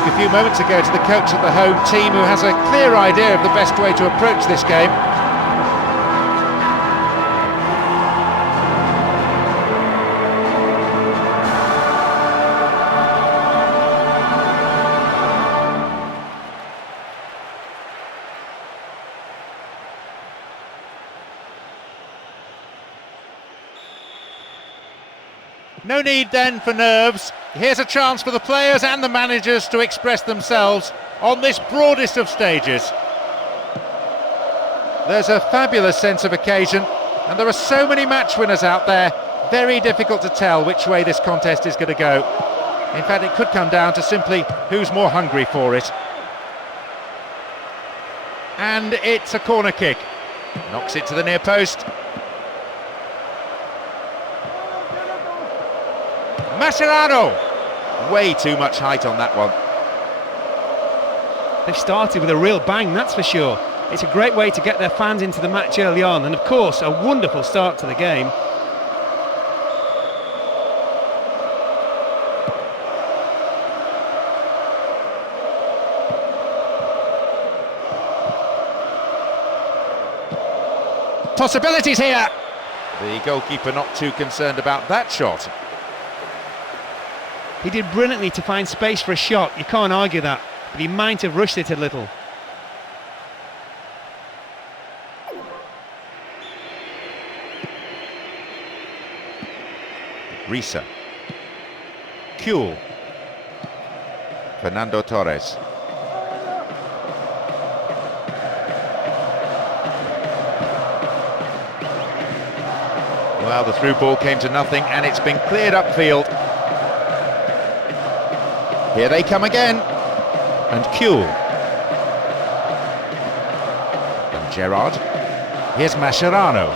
spoke a few moments ago to the coach of the home team, who has a clear idea of the best way to approach this game. No need then for nerves. Here's a chance for the players and the managers to express themselves on this broadest of stages. There's a fabulous sense of occasion, and there are so many match winners out there. Very difficult to tell which way this contest is going to go. In fact, it could come down to simply who's more hungry for it. And it's a corner kick. Knocks it to the near post. Mascherano! Way too much height on that one. They've started with a real bang, that's for sure. It's a great way to get their fans into the match early on, and of course a wonderful start to the game. Possibilities here! The goalkeeper not too concerned about that shot. He did brilliantly to find space for a shot, you can't argue that, but he might have rushed it a little. Risa. Kuhl. Fernando Torres. Well, the through ball came to nothing, and it's been cleared upfield. Here they come again, and Kuhl. And Gerrard. Here's Mascherano.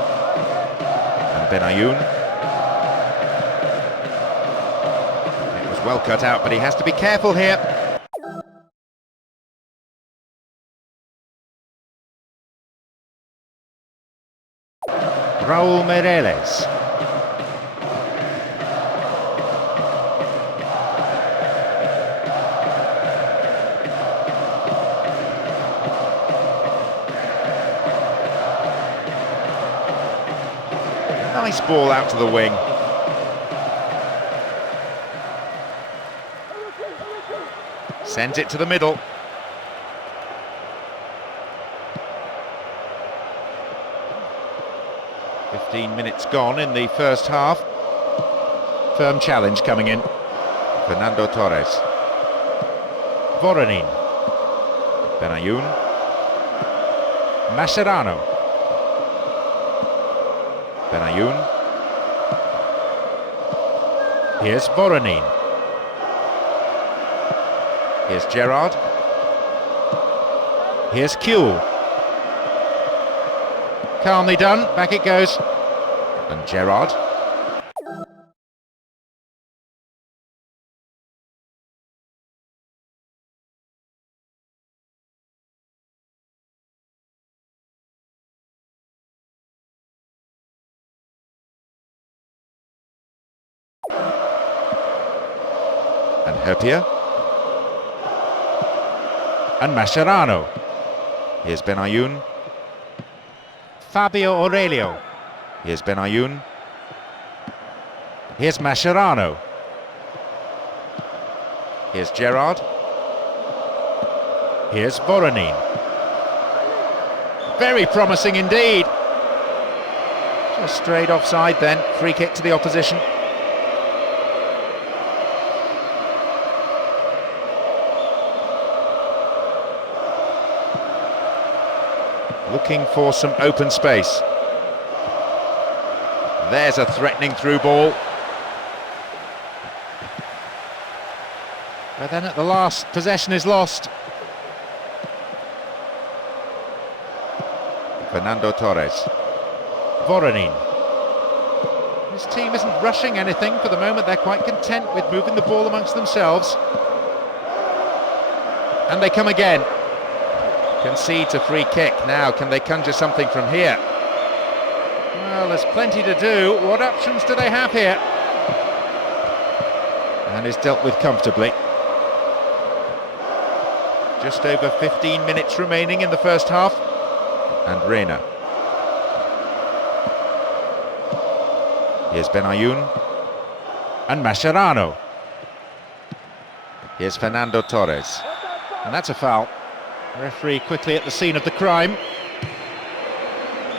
And Benayoun. It was well cut out, but he has to be careful here. Raúl Meireles. Nice ball out to the wing. Sends it to the middle. "15 minutes gone in the first half. Firm challenge coming in. Fernando Torres. Voronin. Benayoun. Mascherano. Benayoun. Here's Voronin. Here's Gerrard. Here's Kuhl. Calmly done, back it goes. And Gerrard. And Herpia. And Mascherano. Here's Benayoun. Fabio Aurelio. Here's Benayoun. Here's Mascherano. Here's Gerrard. Here's Voronin. Very promising indeed. Just straight offside then. Free kick to the opposition. Looking for some open space. There's a threatening through ball. But then at the last, possession is lost. Fernando Torres. Voronin. This team isn't rushing anything for the moment. They're quite content with moving the ball amongst themselves. And they come again. Concedes a free kick. Now, can they conjure something from here? Well, there's plenty to do. What options do they have here? And is dealt with comfortably. Just over 15 minutes remaining in the first half. And Reina. Here's Benayoun. And Mascherano. Here's Fernando Torres. And that's a foul. Referee quickly at the scene of the crime.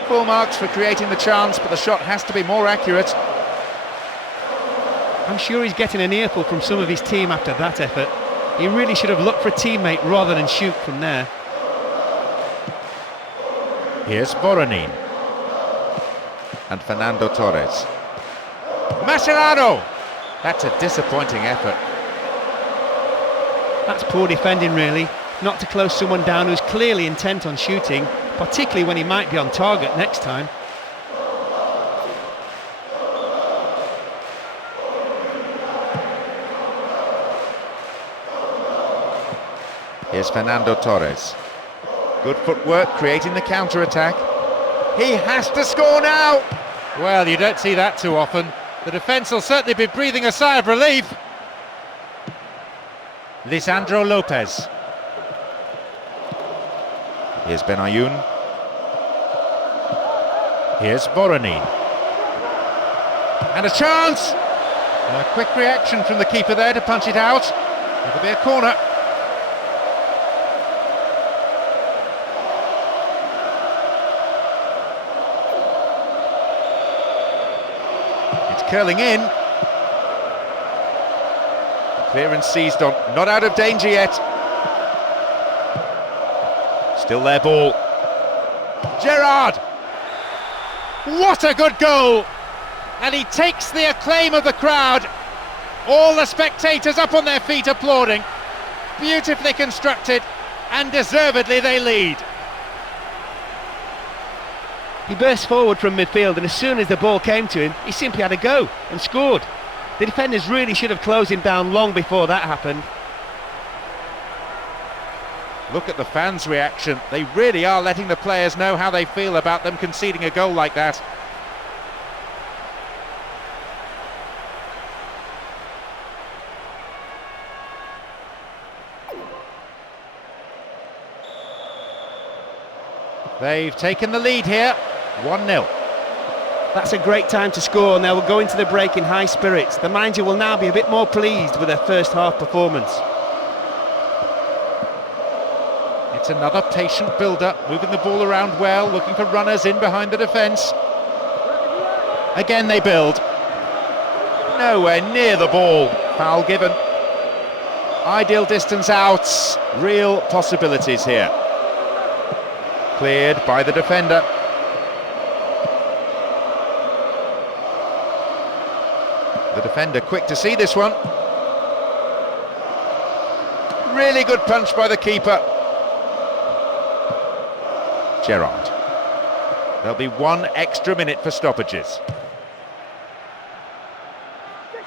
Full marks for creating the chance, but the shot has to be more accurate. I'm sure he's getting an earful from some of his team after that effort. He really should have looked for a teammate rather than shoot from there. Here's Voronin. And Fernando Torres. Mascherano! That's a disappointing effort. That's poor defending, really. Not to close someone down who's clearly intent on shooting, particularly when he might be on target next time. Here's Fernando Torres. Good footwork, creating the counter-attack. He has to score now! Well, you don't see that too often. The defence will certainly be breathing a sigh of relief. Lisandro Lopez. Here's Benayoun. Here's Voronin. And a chance! A quick reaction from the keeper there to punch it out. It'll be a corner. It's curling in. Clearance seized on, not out of danger yet. Still their ball. Gerrard! What a good goal! And he takes the acclaim of the crowd. All the spectators up on their feet applauding. Beautifully constructed, and deservedly they lead. He burst forward from midfield, and as soon as the ball came to him, he simply had a go and scored. The defenders really should have closed him down long before that happened. Look at the fans' reaction. They really are letting the players know how they feel about them conceding a goal like that. They've taken the lead here, 1-0. That's a great time to score, and they will go into the break in high spirits. The manager will now be a bit more pleased with their first half performance. It's another patient build-up, moving the ball around well, looking for runners in behind the defence. Again they build. Nowhere near the ball. Foul given. Ideal distance out. Real possibilities here. Cleared by the defender. The defender quick to see this one. Really good punch by the keeper. Gerrard. There'll be one extra minute for stoppages.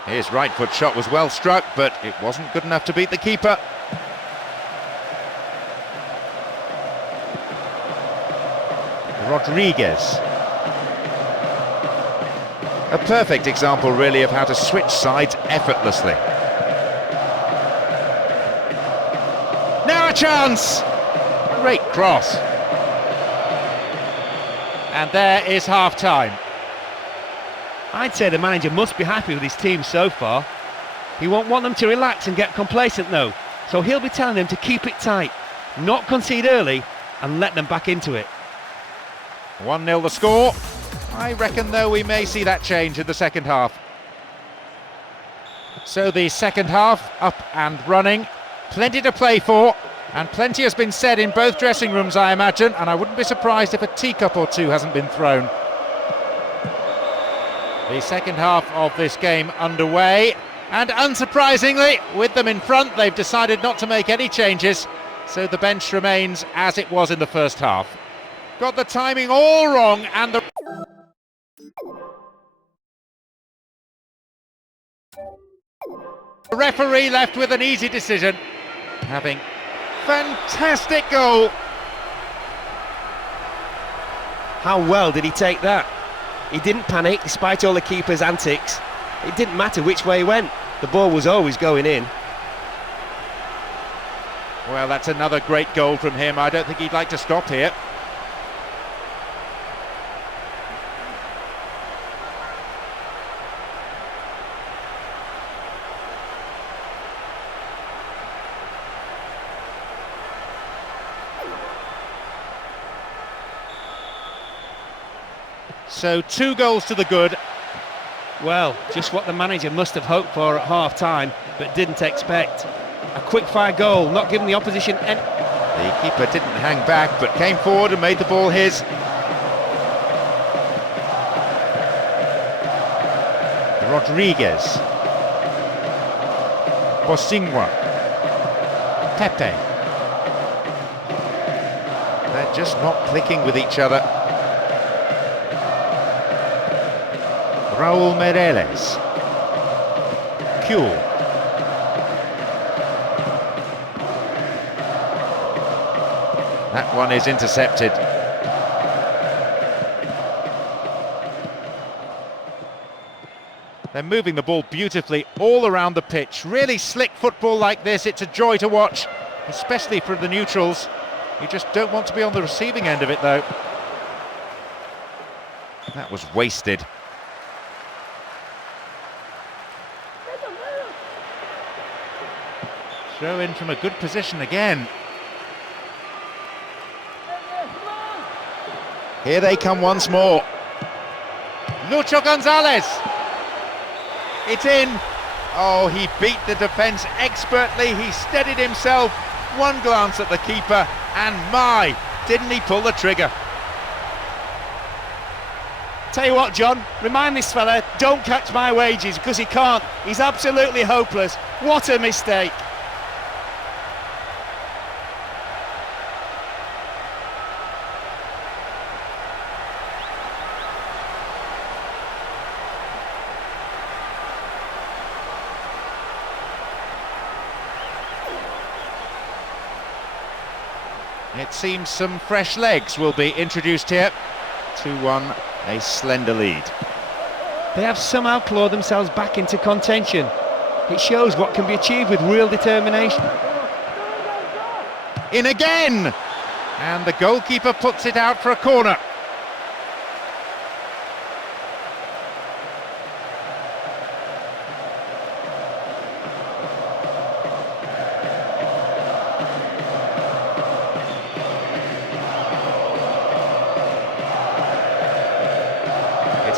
His right foot shot was well struck, but it wasn't good enough to beat the keeper. Rodriguez. A perfect example, really, of how to switch sides effortlessly. Now a chance! Great cross. And there is half-time. I'd say the manager must be happy with his team so far. He won't want them to relax and get complacent though, so he'll be telling them to keep it tight, not concede early, and let them back into it. 1-0 the score. I reckon, though, we may see that change in the second half. So the second half up and running. Plenty to play for, and plenty has been said in both dressing rooms, I imagine, and I wouldn't be surprised if a teacup or two hasn't been thrown. The second half of this game underway, and unsurprisingly, with them in front, they've decided not to make any changes, so the bench remains as it was in the first half. Got the timing all wrong, and the referee left with an easy decision, having fantastic goal. How well did he take that? He didn't panic despite all the keeper's antics. It didn't matter which way he went, the ball was always going in. Well, that's another great goal from him. I don't think he'd like to stop here. So 2 goals to the good. Well, just what the manager must have hoped for at half-time, but didn't expect. A quick-fire goal, not giving the opposition any... The keeper didn't hang back, but came forward and made the ball his. Rodriguez. Bosingwa. Pepe. They're just not clicking with each other. Raúl Meireles. Kuhl. That one is intercepted. They're moving the ball beautifully all around the pitch. Really slick football like this, it's a joy to watch, especially for the neutrals. You just don't want to be on the receiving end of it, though. That was wasted. Throw in from a good position again. Here they come once more. Lucho Gonzalez. It's in. Oh, he beat the defence expertly. He steadied himself. One glance at the keeper, and my, didn't he pull the trigger. Tell you what, John, remind this fella, don't catch my wages, because he can't. He's absolutely hopeless. What a mistake. It seems some fresh legs will be introduced here. 2-1, a slender lead. They have somehow clawed themselves back into contention. It shows what can be achieved with real determination. In again! And the goalkeeper puts it out for a corner.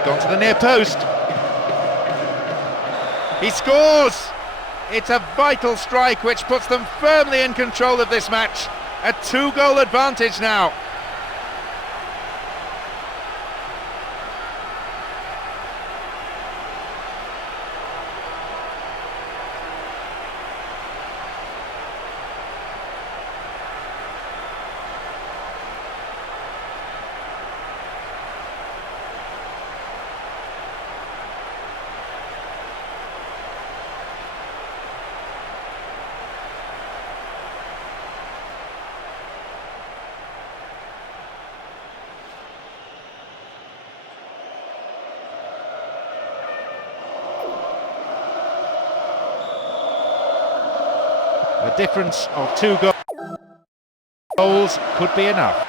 Gone to the near post. He scores! It's a vital strike which puts them firmly in control of this match. A 2-goal advantage now. A difference of 2 goals could be enough.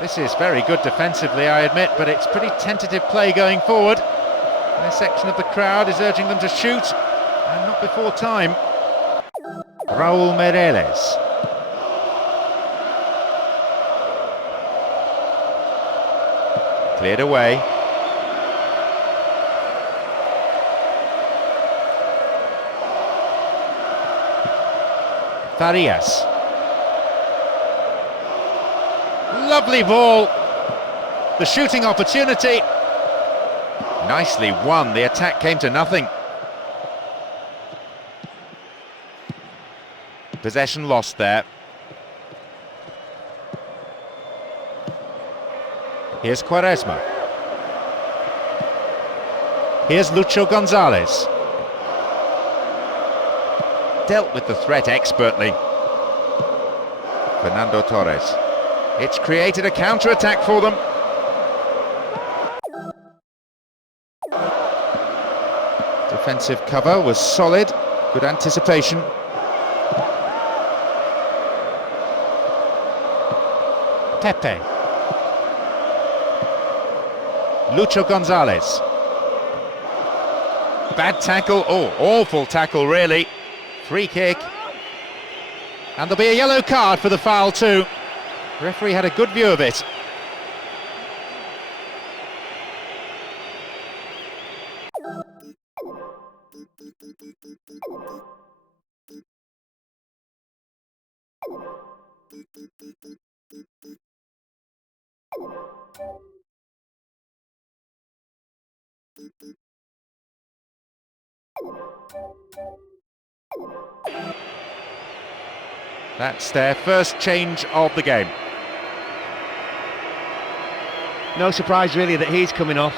This is very good defensively, I admit, but it's pretty tentative play going forward. A section of the crowd is urging them to shoot, and not before time. Raúl Meireles. Cleared away. Farias. Lovely ball. The shooting opportunity. Nicely won. The attack came to nothing. Possession lost there. Here's Quaresma. Here's Lucho Gonzalez. Dealt with the threat expertly. Fernando Torres. It's created a counter-attack for them. Defensive cover was solid. Good anticipation. Pepe. Lucho Gonzalez. Bad tackle. Oh, awful tackle, really. Free kick. And there'll be a yellow card for the foul too. The referee had a good view of it. That's their first change of the game. No surprise really that he's coming off.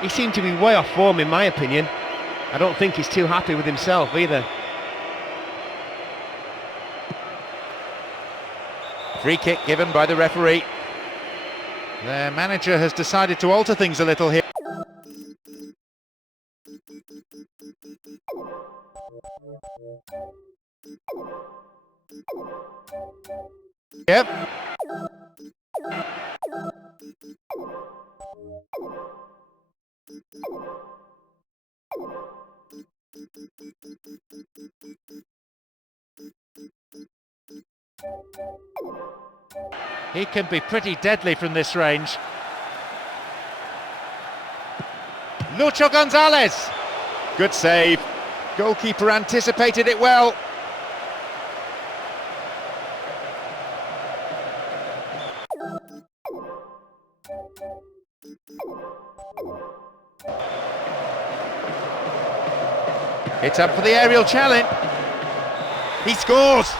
He seemed to be way off form in my opinion. I don't think he's too happy with himself either. Free kick given by the referee. Their manager has decided to alter things a little here. Yep. He can be pretty deadly from this range. Lucho Gonzalez. Good save. Goalkeeper anticipated it well. It's up for the aerial challenge. He scores!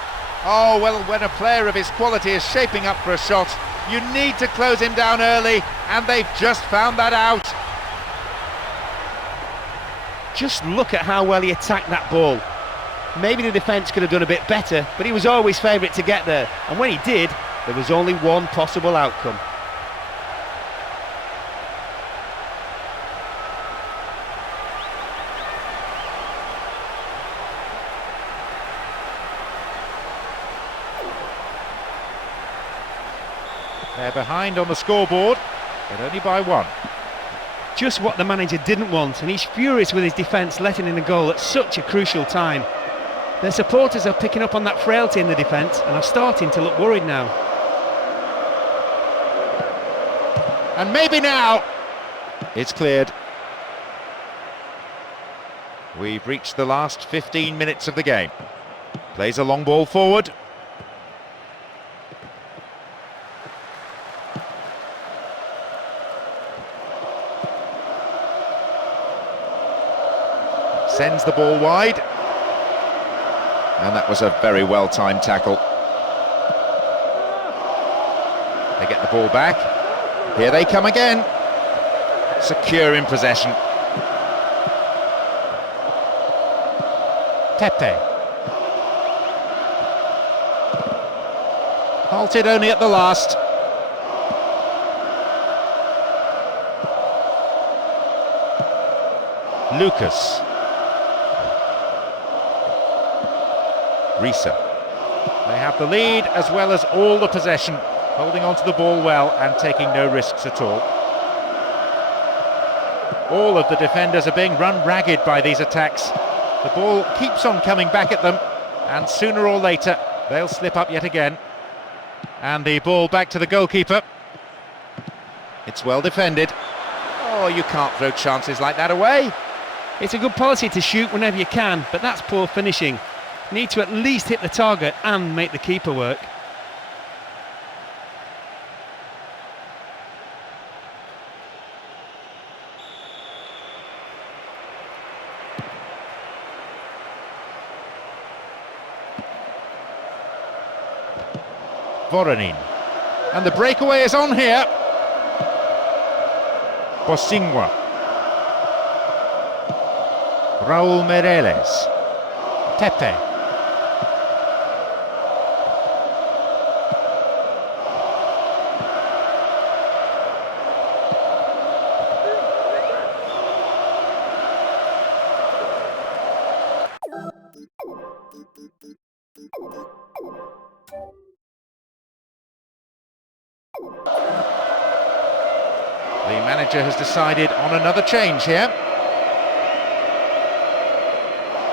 Oh, well, when a player of his quality is shaping up for a shot, you need to close him down early, and they've just found that out. Just look at how well he attacked that ball. Maybe the defence could have done a bit better, but he was always favourite to get there, and when he did, there was only one possible outcome. They're behind on the scoreboard, but only by one. Just what the manager didn't want, and he's furious with his defence letting in a goal at such a crucial time. Their supporters are picking up on that frailty in the defence and are starting to look worried now. And maybe now it's cleared. We've reached the last 15 minutes of the game. Plays a long ball forward. Sends the ball wide. And that was a very well-timed tackle. They get the ball back. Here they come again. Secure in possession. Pepe. Halted only at the last. Lucas. Risa. They have the lead as well as all the possession holding on to the ball well and taking no risks at all. All of the defenders are being run ragged by these attacks. The ball keeps on coming back at them, and sooner or later they'll slip up yet again. And the ball back to the goalkeeper. It's well defended. Oh, you can't throw chances like that away. It's a good policy to shoot whenever you can, but that's poor finishing. Need to at least hit the target and make the keeper work. Voronin. And the breakaway is on here. Bosingwa. Raul Meireles. Tepe. The manager has decided on another change here.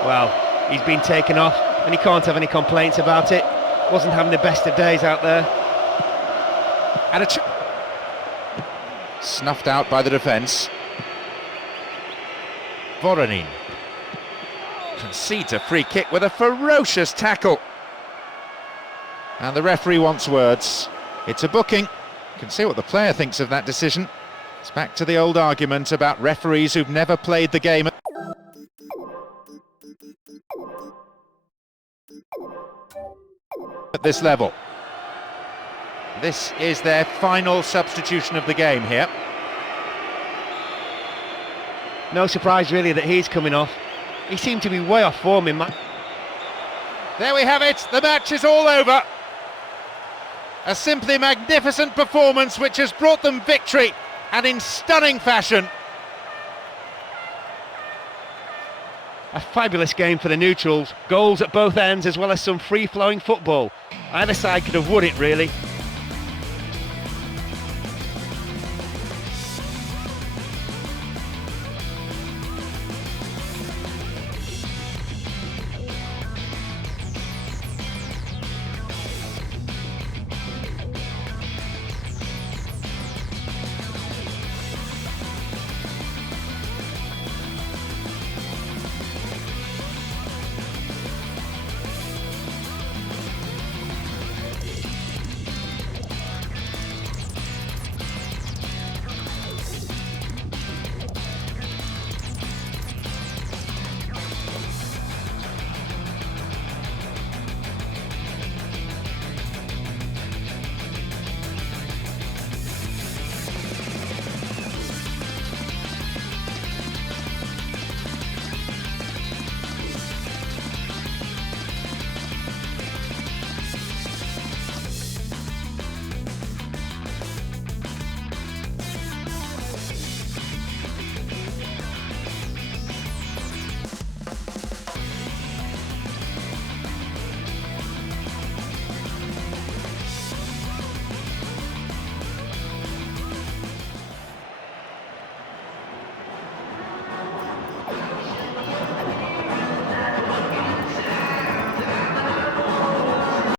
Well, he's been taken off and he can't have any complaints about it. Wasn't having the best of days out there. And snuffed out by the defence. Voronin concedes a free kick with a ferocious tackle. And the referee wants words. It's a booking. You can see what the player thinks of that decision. It's back to the old argument about referees who've never played the game at this level. This is their final substitution of the game here. No surprise really that he's coming off. He seemed to be way off form in There we have it, the match is all over. A simply magnificent performance which has brought them victory, and in stunning fashion. A fabulous game for the neutrals. Goals at both ends as well as some free-flowing football. Either side could have won it really.